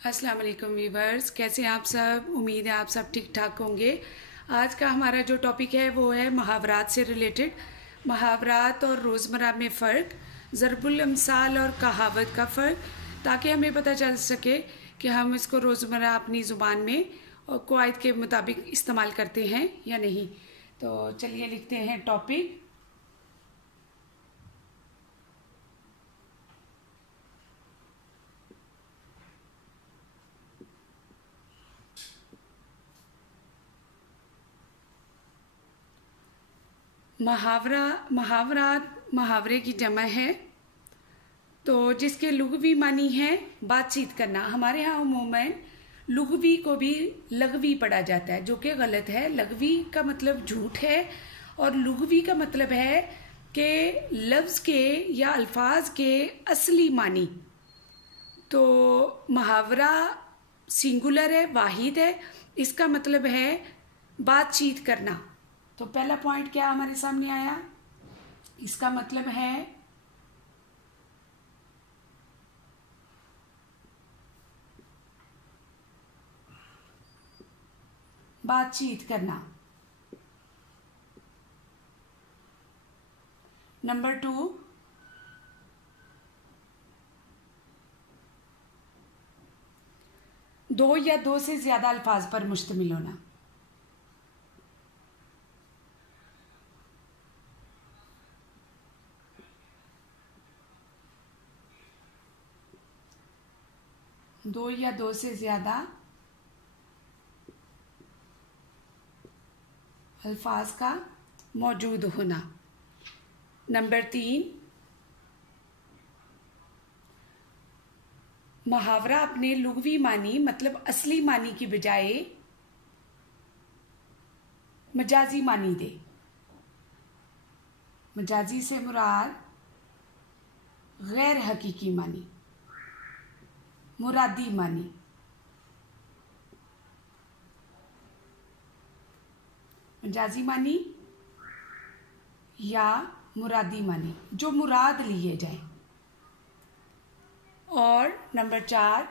अस्सलाम वालेकुम वीवर्स, कैसे हैं आप सब। उम्मीद है आप सब ठीक ठाक होंगे। आज का हमारा जो टॉपिक है वो है मुहावरात से रिलेटेड। मुहावरात और रोज़मर्रा में फ़र्क, ज़रबुल अमसाल और कहावत का फ़र्क, ताकि हमें पता चल सके कि हम इसको रोज़मर्रा अपनी ज़ुबान में और क़वाइद के मुताबिक इस्तेमाल करते हैं या नहीं। तो चलिए लिखते हैं टॉपिक। मुहावरे की जमा है, तो जिसके लुग़वी मानी है बातचीत करना। हमारे यहाँ अमूमन लुग़वी को भी लगवी पढ़ा जाता है, जो कि गलत है। लगवी का मतलब झूठ है और लुग़वी का मतलब है कि लफ्ज़ के या अल्फाज के असली मानी। तो मुहावरा सिंगुलर है, वाहिद है, इसका मतलब है बातचीत करना। तो पहला पॉइंट क्या हमारे सामने आया, इसका मतलब है बातचीत करना। नंबर 2, दो या दो से ज्यादा अल्फाज पर मुश्तमिल होना। दो या दो से ज्यादा अल्फाज का मौजूद होना। नंबर 3, मुहावरा अपने लुग़वी मानी मतलब असली मानी की बजाय मजाजी मानी दे। मजाजी से मुराद गैर हकीकी मानी, मुरादी मानी। मजाजी मानी या मुरादी मानी, जो मुराद लिए जाए। और नंबर 4,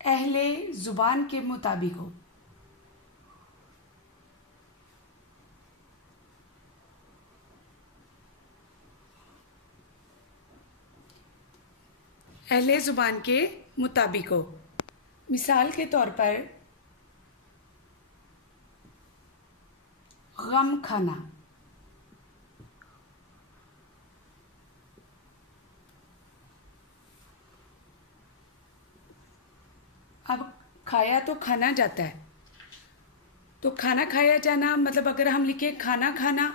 अहले ज़ुबान के मुताबिक हो। अहले ज़ुबान के मुताबिक हो। मिसाल के तौर पर गम खाना। अब खाया तो खाना जाता है, तो खाना खाया जाना मतलब अगर हम लिखे खाना खाना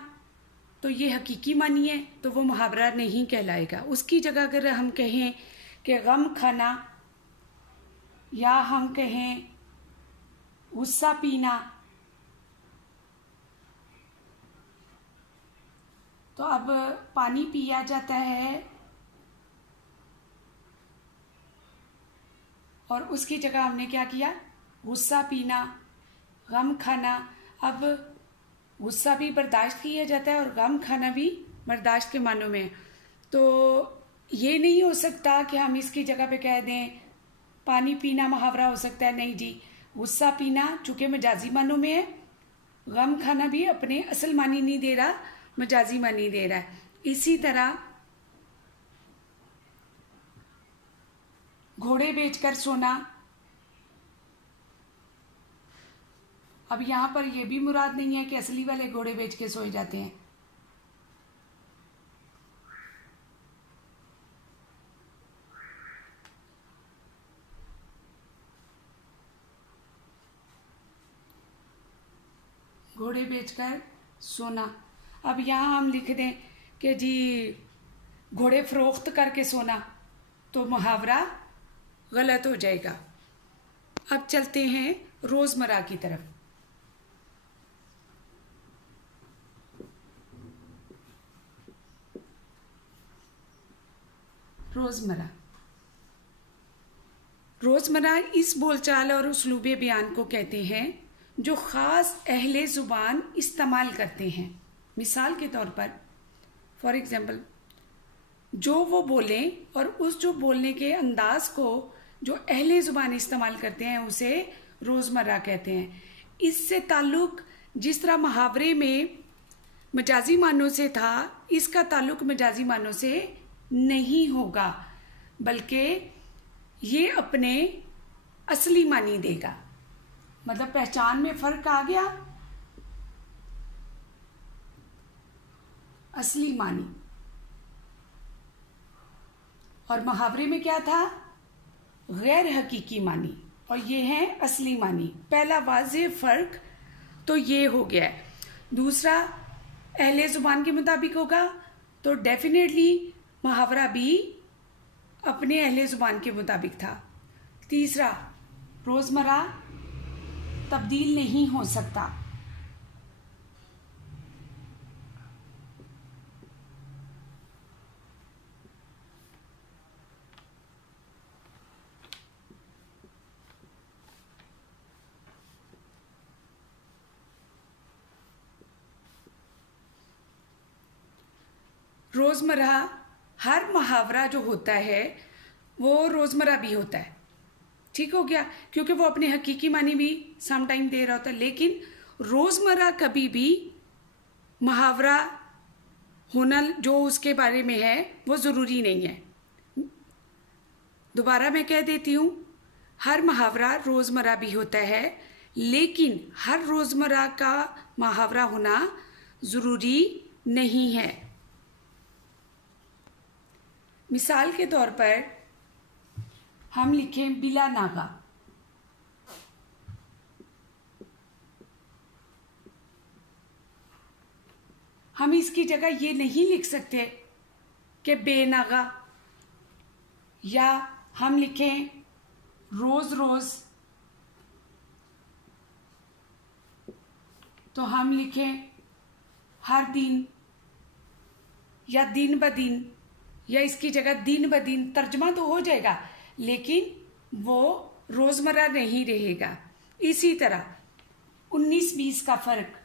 तो ये हकीकी मानी है, तो वो मुहावरा नहीं कहलाएगा। उसकी जगह अगर हम कहें कि गम खाना या हम कहें गुस्सा पीना, तो अब पानी पिया जाता है और उसकी जगह हमने क्या किया, गुस्सा पीना, गम खाना। अब गुस्सा भी बर्दाश्त किया जाता है और गम खाना भी बर्दाश्त के मानों में। तो ये नहीं हो सकता कि हम इसकी जगह पे कह दें पानी पीना मुहावरा हो सकता है। नहीं जी, गुस्सा पीना चूंकि मजाजी मानों में है, गम खाना भी अपने असल मानी नहीं दे रहा, मजाजी मानी दे रहा है। इसी तरह घोड़े बेचकर सोना, अब यहां पर यह भी मुराद नहीं है कि असली वाले घोड़े बेच के सोए जाते हैं। घोड़े बेचकर सोना, अब यहां हम लिख दें कि जी घोड़े फरोख्त करके सोना, तो मुहावरा गलत हो जाएगा। अब चलते हैं रोजमर्रा की तरफ। रोजमर्रा रोजमर्रा इस बोलचाल और उसलूबे बयान को कहते हैं जो ख़ास अहले ज़ुबान इस्तेमाल करते हैं। मिसाल के तौर पर फॉर एग्जाम्पल, जो वो बोलें और उस जो बोलने के अंदाज को जो अहले ज़ुबान इस्तेमाल करते हैं उसे रोज़मर्रा कहते हैं। इससे ताल्लुक़ जिस तरह मुहावरे में मजाजी मानों से था, इसका ताल्लुक़ मजाजी मानों से नहीं होगा, बल्कि ये अपने असली मानी देगा। मतलब पहचान में फ़र्क आ गया। असली मानी और मुहावरे में क्या था? गैर हकीकी मानी, और ये है असली मानी। पहला वाज़ेह फ़र्क तो ये हो गया है। दूसरा, अहले ज़ुबान के मुताबिक होगा तो डेफिनेटली मुहावरा भी अपने अहले ज़ुबान के मुताबिक था। तीसरा, रोज़मर्रा तब्दील नहीं हो सकता। रोज़मर्रा हर मुहावरा जो होता है वो रोज़मर्रा भी होता है, ठीक हो गया, क्योंकि वो अपने हकीकी मानी भी सम टाइम दे रहा होता है। लेकिन रोज़मर्रा कभी भी मुहावरा होना जो उसके बारे में है वो ज़रूरी नहीं है। दोबारा मैं कह देती हूँ, हर मुहावरा रोज़मर्रा भी होता है, लेकिन हर रोज़मर्रा का मुहावरा होना ज़रूरी नहीं है। मिसाल के तौर पर हम लिखें बिला नागा। हम इसकी जगह ये नहीं लिख सकते कि बेनागा, या हम लिखें रोज रोज, तो हम लिखें हर दिन या दिन ब दिन, या इसकी जगह दिन ब दिन। तर्जमा तो हो जाएगा लेकिन वो रोज़मर्रा नहीं रहेगा। इसी तरह 19-20 का फ़र्क,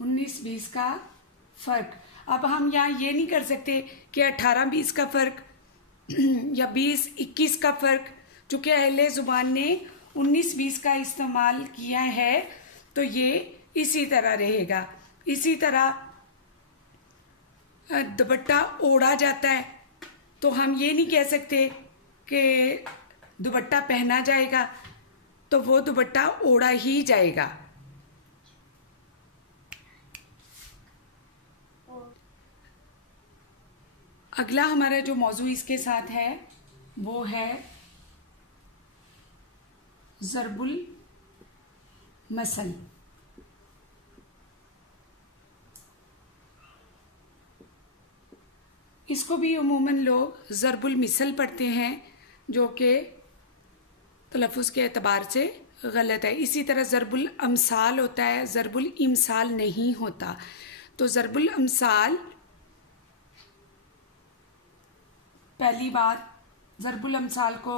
उन्नीस 20 का फ़र्क। अब हम यहाँ ये नहीं कर सकते कि 18-20 का फ़र्क या 20-21 का फ़र्क, चूँकि अहले ज़ुबान ने 19-20 का इस्तेमाल किया है तो ये इसी तरह रहेगा। इसी तरह दुपट्टा ओढ़ा जाता है तो हम ये नहीं कह सकते कि दुपट्टा पहना जाएगा, तो वो दुपट्टा ओढ़ा ही जाएगा। अगला हमारा जो मौजू इसके साथ है वो है ज़रबुल मसल। इसको भी उमूमन लोग ज़रबुल मिसल पढ़ते हैं, जो कि तलफ़ुज़ के एतबार से गलत है। इसी तरह ज़रबुल अमसाल होता है, ज़रबुल इमसाल नहीं होता। तो ज़रबुल अमसाल, पहली बात, ज़रबुल अमसाल को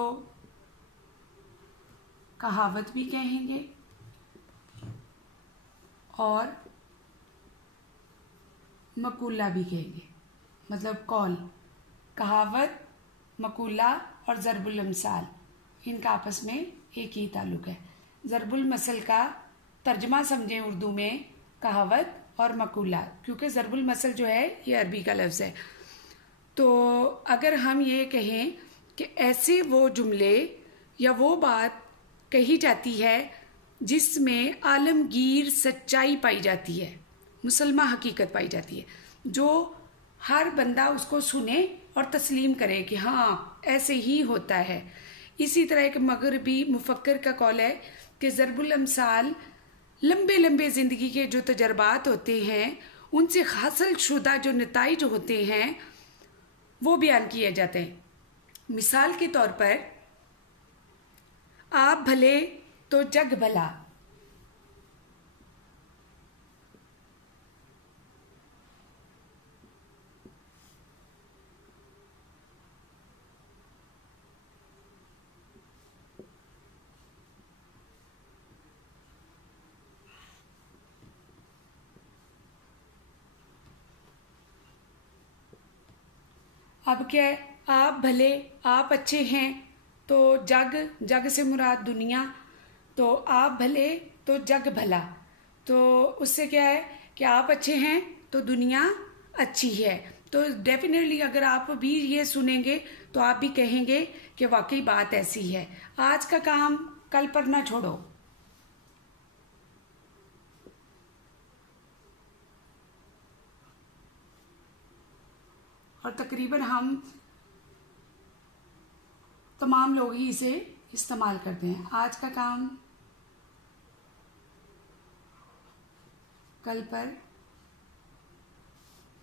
कहावत भी कहेंगे और मकूला भी कहेंगे। मतलब कौल, कहावत, मकूला और ज़रबुल अमसाल, इनका आपस में एक ही ताल्लुक़ है। ज़रबुल मसल का तर्जमा समझें उर्दू में कहावत और मकूला, क्योंकि ज़रबुल मसल जो है ये अरबी का लफ्ज़ है। तो अगर हम ये कहें कि ऐसे वो जुमले या वो बात कही जाती है जिसमें आलमगीर सच्चाई पाई जाती है, मुसलमा हकीकत पाई जाती है, जो हर बंदा उसको सुने और तस्लीम करे कि हाँ ऐसे ही होता है। इसी तरह एक मगरबी मुफक्कर का कौल है कि ज़रबुल अमसाल लंबे लंबे ज़िंदगी के जो तजर्बात होते हैं उनसे हासिल शुदा जो नताइज होते हैं वो बयान किए जाते हैं। मिसाल के तौर पर, आप भले तो जग भला। अब क्या है, आप भले, आप अच्छे हैं तो जग, जग से मुराद दुनिया, तो आप भले तो जग भला। तो उससे क्या है कि आप अच्छे हैं तो दुनिया अच्छी है। तो डेफिनेटली अगर आप भी ये सुनेंगे तो आप भी कहेंगे कि वाकई बात ऐसी है। आज का काम कल पर ना छोड़ो। और तकरीबन हम तमाम लोग ही इसे इस्तेमाल करते हैं। आज का काम कल पर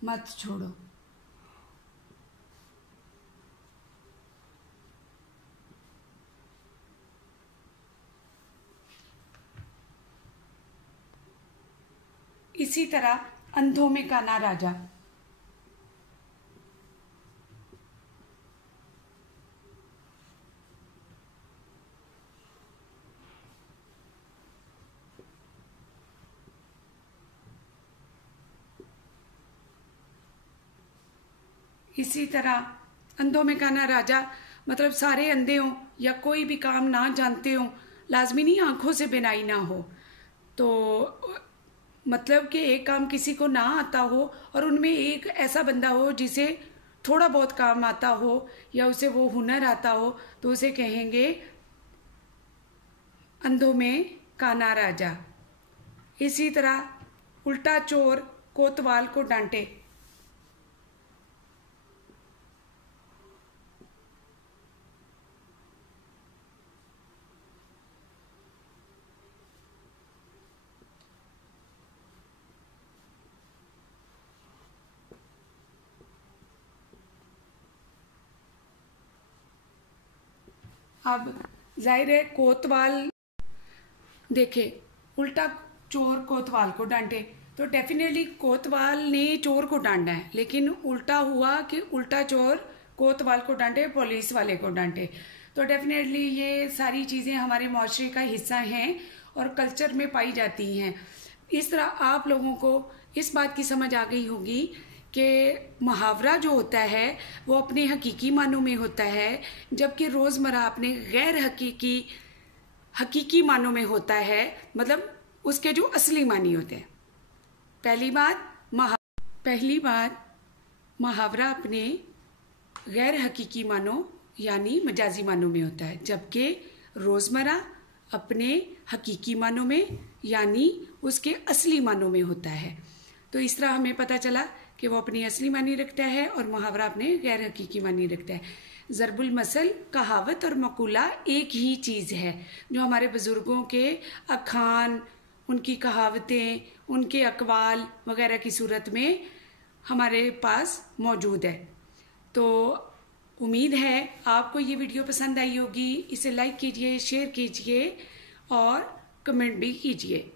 मत छोड़ो। इसी तरह अंधों में काना राजा। इसी तरह अंधों में काना राजा मतलब सारे अंधे हों या कोई भी काम ना जानते हों, लाजमी नहीं आंखों से बिनाई ना हो, तो मतलब कि एक काम किसी को ना आता हो और उनमें एक ऐसा बंदा हो जिसे थोड़ा बहुत काम आता हो या उसे वो हुनर आता हो, तो उसे कहेंगे अंधों में काना राजा। इसी तरह उल्टा चोर कोतवाल को डांटे। अब जाहिर है कोतवाल, देखे उल्टा चोर कोतवाल को डांटे, तो डेफिनेटली कोतवाल ने चोर को डांटा है, लेकिन उल्टा हुआ कि उल्टा चोर कोतवाल को डांटे, पुलिस वाले को डांटे। तो डेफिनेटली ये सारी चीज़ें हमारे माशरे का हिस्सा हैं और कल्चर में पाई जाती हैं। इस तरह आप लोगों को इस बात की समझ आ गई होगी कि मुहावरा जो होता है वो अपने हकीकी मानों में होता है, जबकि रोज़मर्रा अपने गैर हकीकी मानों में होता है, मतलब उसके जो असली मानी होते हैं। पहली बात मुहावरा अपने गैर हकीकी मानों यानी मजाजी मानों में होता है, जबकि रोज़मर्रा अपने हकीकी मानों में यानी उसके असली मानों में होता है। तो इस तरह हमें पता चला कि वो अपनी असली मानी रखता है और मुहावरा अपने गैर हकीकी मानी रखता है। ज़रबुल मसल, कहावत और मकूला एक ही चीज़ है जो हमारे बुज़ुर्गों के अखान, उनकी कहावतें, उनके अकवाल वगैरह की सूरत में हमारे पास मौजूद है। तो उम्मीद है आपको ये वीडियो पसंद आई होगी। इसे लाइक कीजिए, शेयर कीजिए और कमेंट भी कीजिए।